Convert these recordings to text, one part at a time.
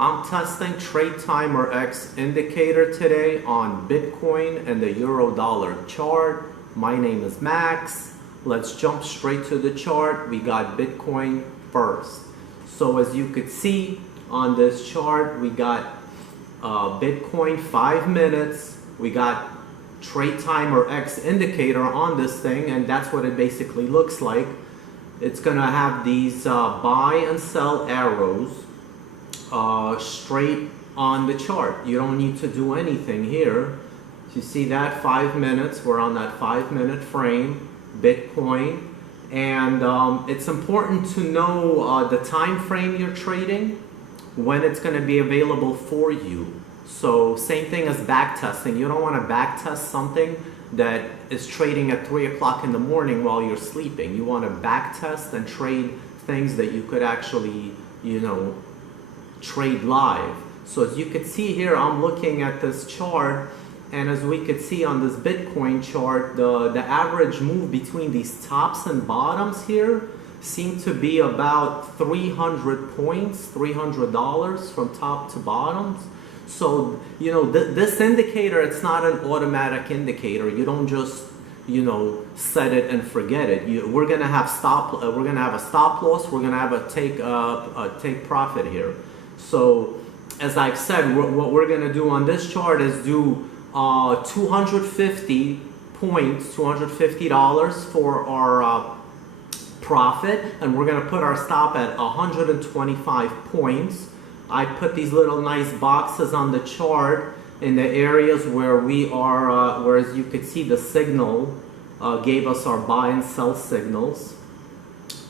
I'm testing TradeTimerX Indicator today on Bitcoin and the Euro-Dollar chart. My name is Max. Let's jump straight to the chart. We got Bitcoin first. So as you could see on this chart, we got Bitcoin 5 minutes. We got TradeTimerX Indicator on this thing, and that's what it basically looks like. It's gonna have these buy and sell arrows straight on the chart. You don't need to do anything here. You see that 5 minutes, we're on that 5-minute frame, Bitcoin. And it's important to know the time frame you're trading, when it's going to be available for you. So same thing as back testing. You don't want to back test something that is trading at 3 o'clock in the morning while you're sleeping. You want to back test and trade things that you could actually, trade live. So as you can see here, I'm looking at this chart, and as we could see on this Bitcoin chart, the average move between these tops and bottoms here seem to be about 300 points, $300 from top to bottoms. So, this indicator, it's not an automatic indicator. You don't just, set it and forget it. We're gonna have a stop loss. We're gonna have a take profit here. So, as I've said, what we're gonna do on this chart is do 250 points, $250 for our profit, and we're going to put our stop at 125 points. I put these little nice boxes on the chart in the areas where we are, where as you could see the signal gave us our buy and sell signals,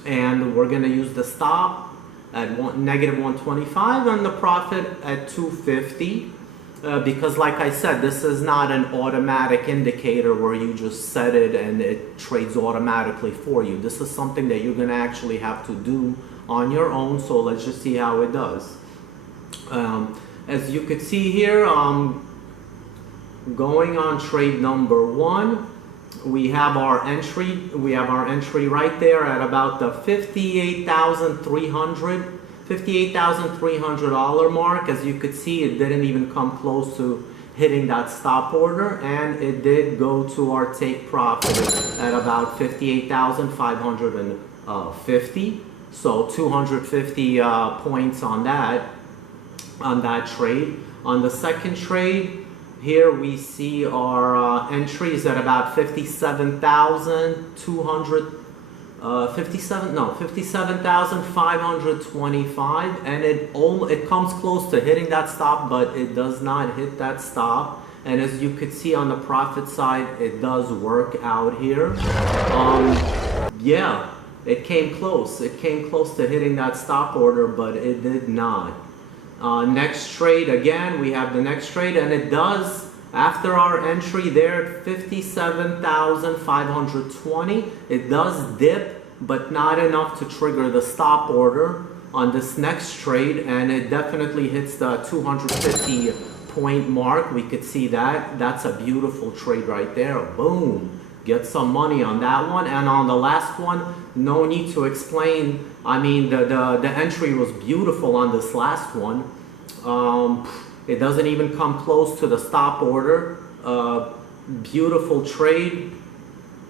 and we're going to use the stop at negative 125 and the profit at 250. Because like I said, this is not an automatic indicator where you just set it and it trades automatically for you. This is something that you're going to actually have to do on your own. So let's just see how it does. As you could see here, going on trade number 1, we have our entry. We have our entry right there at about the $58,300 mark. As you could see, it didn't even come close to hitting that stop order, and it did go to our take profit at about 58,550. So 250 points on that trade. On the second trade, here we see our entries at about 57,525, and it comes close to hitting that stop, but it does not hit that stop. And as you could see on the profit side, it does work out here. Yeah, it came close. It came close to hitting that stop order, but it did not. Next trade, again, we have the next trade, and it does, after our entry there at 57,520, it does dip, but not enough to trigger the stop order on this next trade, and it definitely hits the 250 point mark. We could see that. That's a beautiful trade right there. Boom. Get some money on that one. And on the last one, no need to explain. I mean, the entry was beautiful on this last one. It doesn't even come close to the stop order. Beautiful trade.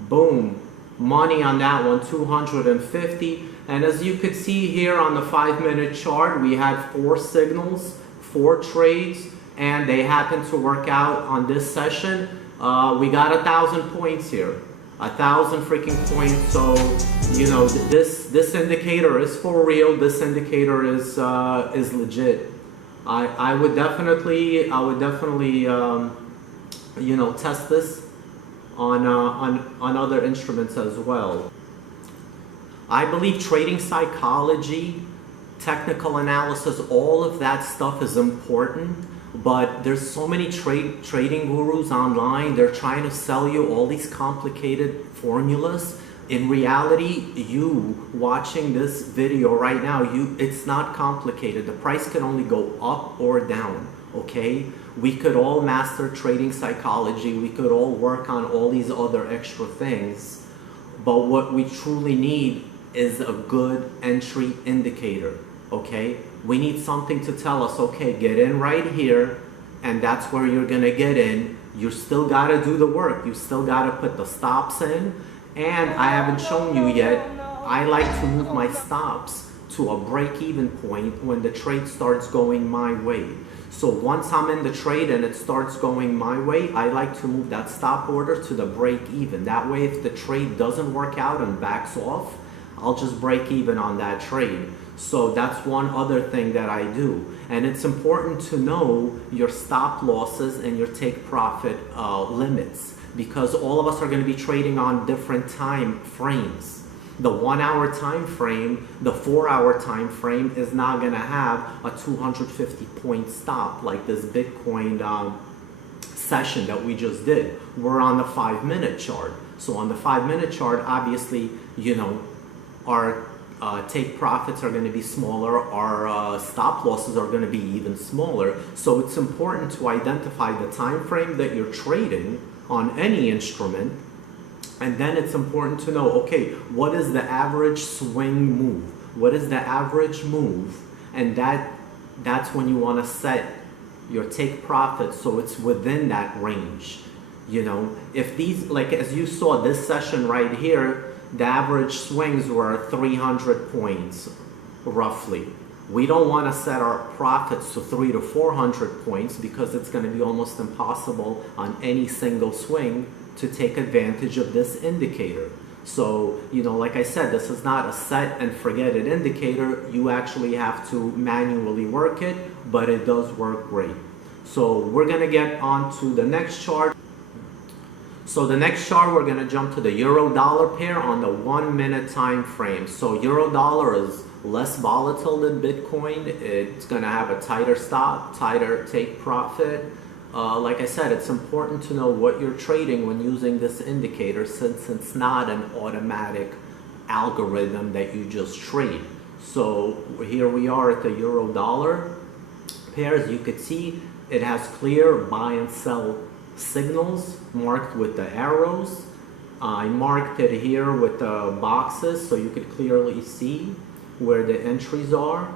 Boom. Money on that one, 250. And as you could see here on the 5-minute chart, we had 4 signals, 4 trades, and they happened to work out on this session. We got 1,000 points here, 1,000 freaking points. So this indicator is for real. This indicator is legit. I would definitely test this on other instruments as well. I believe trading psychology, technical analysis, all of that stuff is important. But there's so many trading gurus online. They're trying to sell you all these complicated formulas. In reality, you watching this video right now, it's not complicated. The price can only go up or down, okay? We could all master trading psychology. We could all work on all these other extra things. But what we truly need is a good entry indicator, okay? We need something to tell us, okay, get in right here, and that's where you're gonna get in. You still gotta do the work. You still gotta put the stops in. And I haven't shown you yet, I like to move my stops to a break-even point when the trade starts going my way. So once I'm in the trade and it starts going my way, I like to move that stop order to the break-even. That way, if the trade doesn't work out and backs off, I'll just break even on that trade. So that's one other thing that I do. And it's important to know your stop losses and your take profit limits, because all of us are going to be trading on different time frames. The 1 hour time frame, the 4 hour time frame is not going to have a 250 point stop like this Bitcoin session that we just did. We're on the 5-minute chart. So on the 5-minute chart, obviously, you know, our take profits are going to be smaller, our stop losses are going to be even smaller. So it's important to identify the time frame that you're trading on any instrument, and then it's important to know, okay, what is the average swing move? What is the average move? And that's when you want to set your take profit so it's within that range. You know, if these, like as you saw this session right here, the average swings were 300 points, roughly. We don't want to set our profits to 300 to 400 points because it's going to be almost impossible on any single swing to take advantage of this indicator. So, you know, like I said, this is not a set and forget it indicator. You actually have to manually work it, but it does work great. So we're going to get on to the next chart. So the next chart, we're going to jump to the euro-dollar pair on the 1 minute time frame. So euro-dollar is less volatile than Bitcoin. It's going to have a tighter stop, tighter take profit. Like I said, it's important to know what you're trading when using this indicator, since it's not an automatic algorithm that you just trade. So here we are at the euro-dollar pair. As you could see, it has clear buy and sell signals marked with the arrows. I marked it here with the boxes so you could clearly see where the entries are.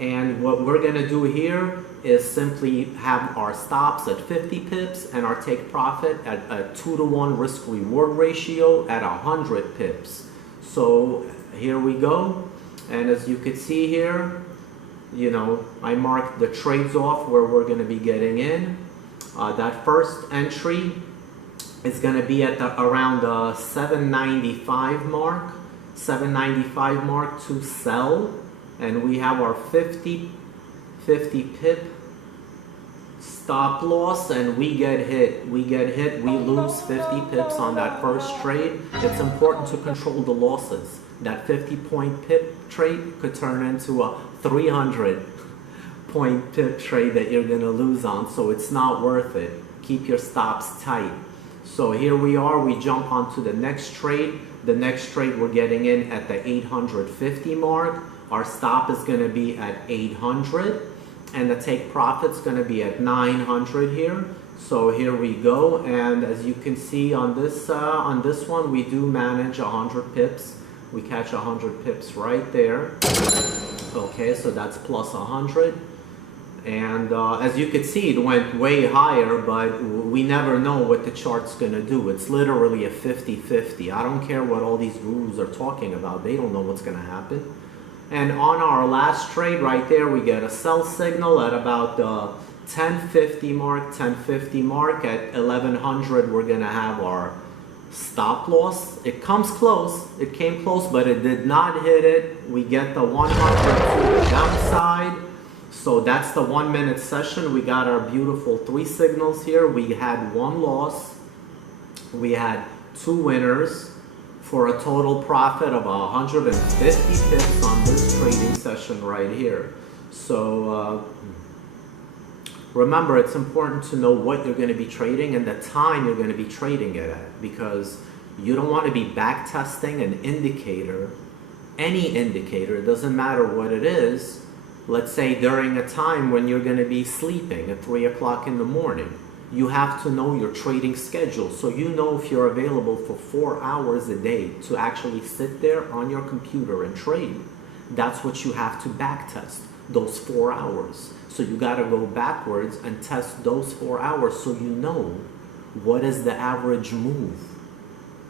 And what we're going to do here is simply have our stops at 50 pips and our take profit at a 2-to-1 risk reward ratio at 100 pips. So here we go. And as you can see here, you know, I marked the trades off where we're going to be getting in. That first entry is going to be at around the 795 mark. 795 mark to sell. And we have our 50 pip stop loss, and we get hit. We lose 50 pips on that first trade. It's important to control the losses. That 50 point pip trade could turn into a 300 point pip trade that you're going to lose on, so it's not worth it. Keep your stops tight. So here we are, we jump onto the next trade. The next trade we're getting in at the 850 mark. Our stop is going to be at 800, and the take profit's going to be at 900 here. So here we go, and as you can see on this one, we do manage 100 pips. We catch 100 pips right there. Okay, so that's plus 100. And as you can see, it went way higher, but we never know what the chart's going to do. It's literally a 50-50. I don't care what all these gurus are talking about. They don't know what's going to happen. And on our last trade right there, we get a sell signal at about the 1050 mark. 1050 mark at 1100, we're going to have our stop loss. It comes close. It came close, but it did not hit it. We get the 100 to the downside. So that's the 1 minute session. We got our beautiful 3 signals here. We had 1 loss. We had 2 winners for a total profit of 150 pips on this trading session right here. So remember, it's important to know what you're going to be trading and the time you're going to be trading it at, because you don't want to be back testing an indicator, any indicator, it doesn't matter what it is. Let's say during a time when you're going to be sleeping at 3 o'clock in the morning. You have to know your trading schedule, so you know if you're available for 4 hours a day to actually sit there on your computer and trade. That's what you have to back test. those 4 hours. So you got to go backwards and test those 4 hours so you know what is the average move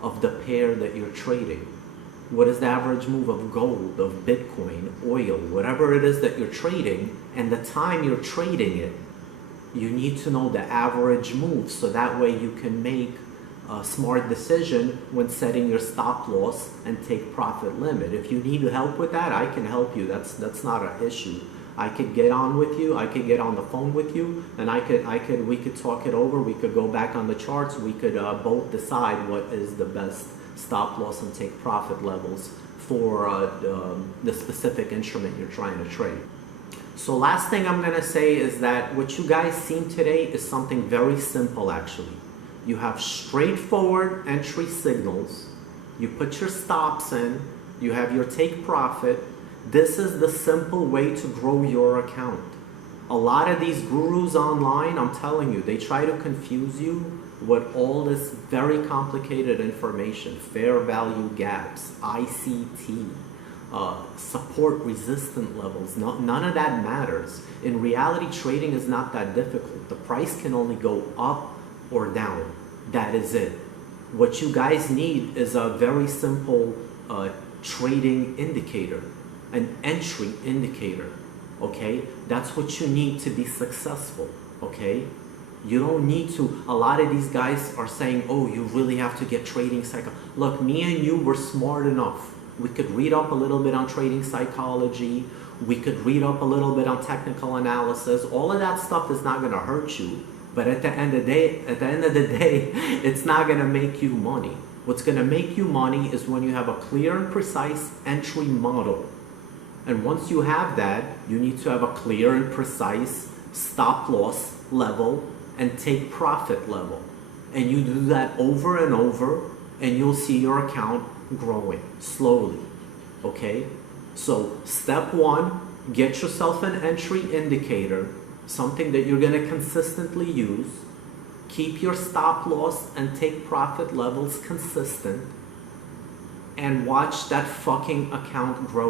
of the pair that you're trading. What is the average move of gold, of Bitcoin, oil, whatever it is that you're trading, and the time you're trading it. You need to know the average move so that way you can make a smart decision when setting your stop loss and take profit limit. If you need help with that, I can help you. That's not an issue. I could get on with you. I could get on the phone with you, and we could talk it over. We could go back on the charts. We could both decide what is the best stop loss and take profit levels for the specific instrument you're trying to trade. So last thing I'm going to say is that what you guys seen today is something very simple actually. You have straightforward entry signals. You put your stops in. You have your take profit. This is the simple way to grow your account. A lot of these gurus online, I'm telling you, they try to confuse you with all this very complicated information, fair value gaps, ICT, support resistant levels. None of that matters. In reality, trading is not that difficult. The price can only go up or down. That is it. What you guys need is a very simple trading indicator, an entry indicator, okay? That's what you need to be successful, okay? You don't need to, a lot of these guys are saying, oh, you really have to get trading cycle. Look, me and you were smart enough. We could read up a little bit on trading psychology. We could read up a little bit on technical analysis. All of that stuff is not going to hurt you. But at the end of the day, it's not going to make you money. What's going to make you money is when you have a clear and precise entry model. And once you have that, you need to have a clear and precise stop loss level and take profit level. And you do that over and over, and you'll see your account growing slowly, okay? So step one, get yourself an entry indicator, something that you're gonna consistently use. Keep your stop loss and take profit levels consistent, and watch that fucking account grow.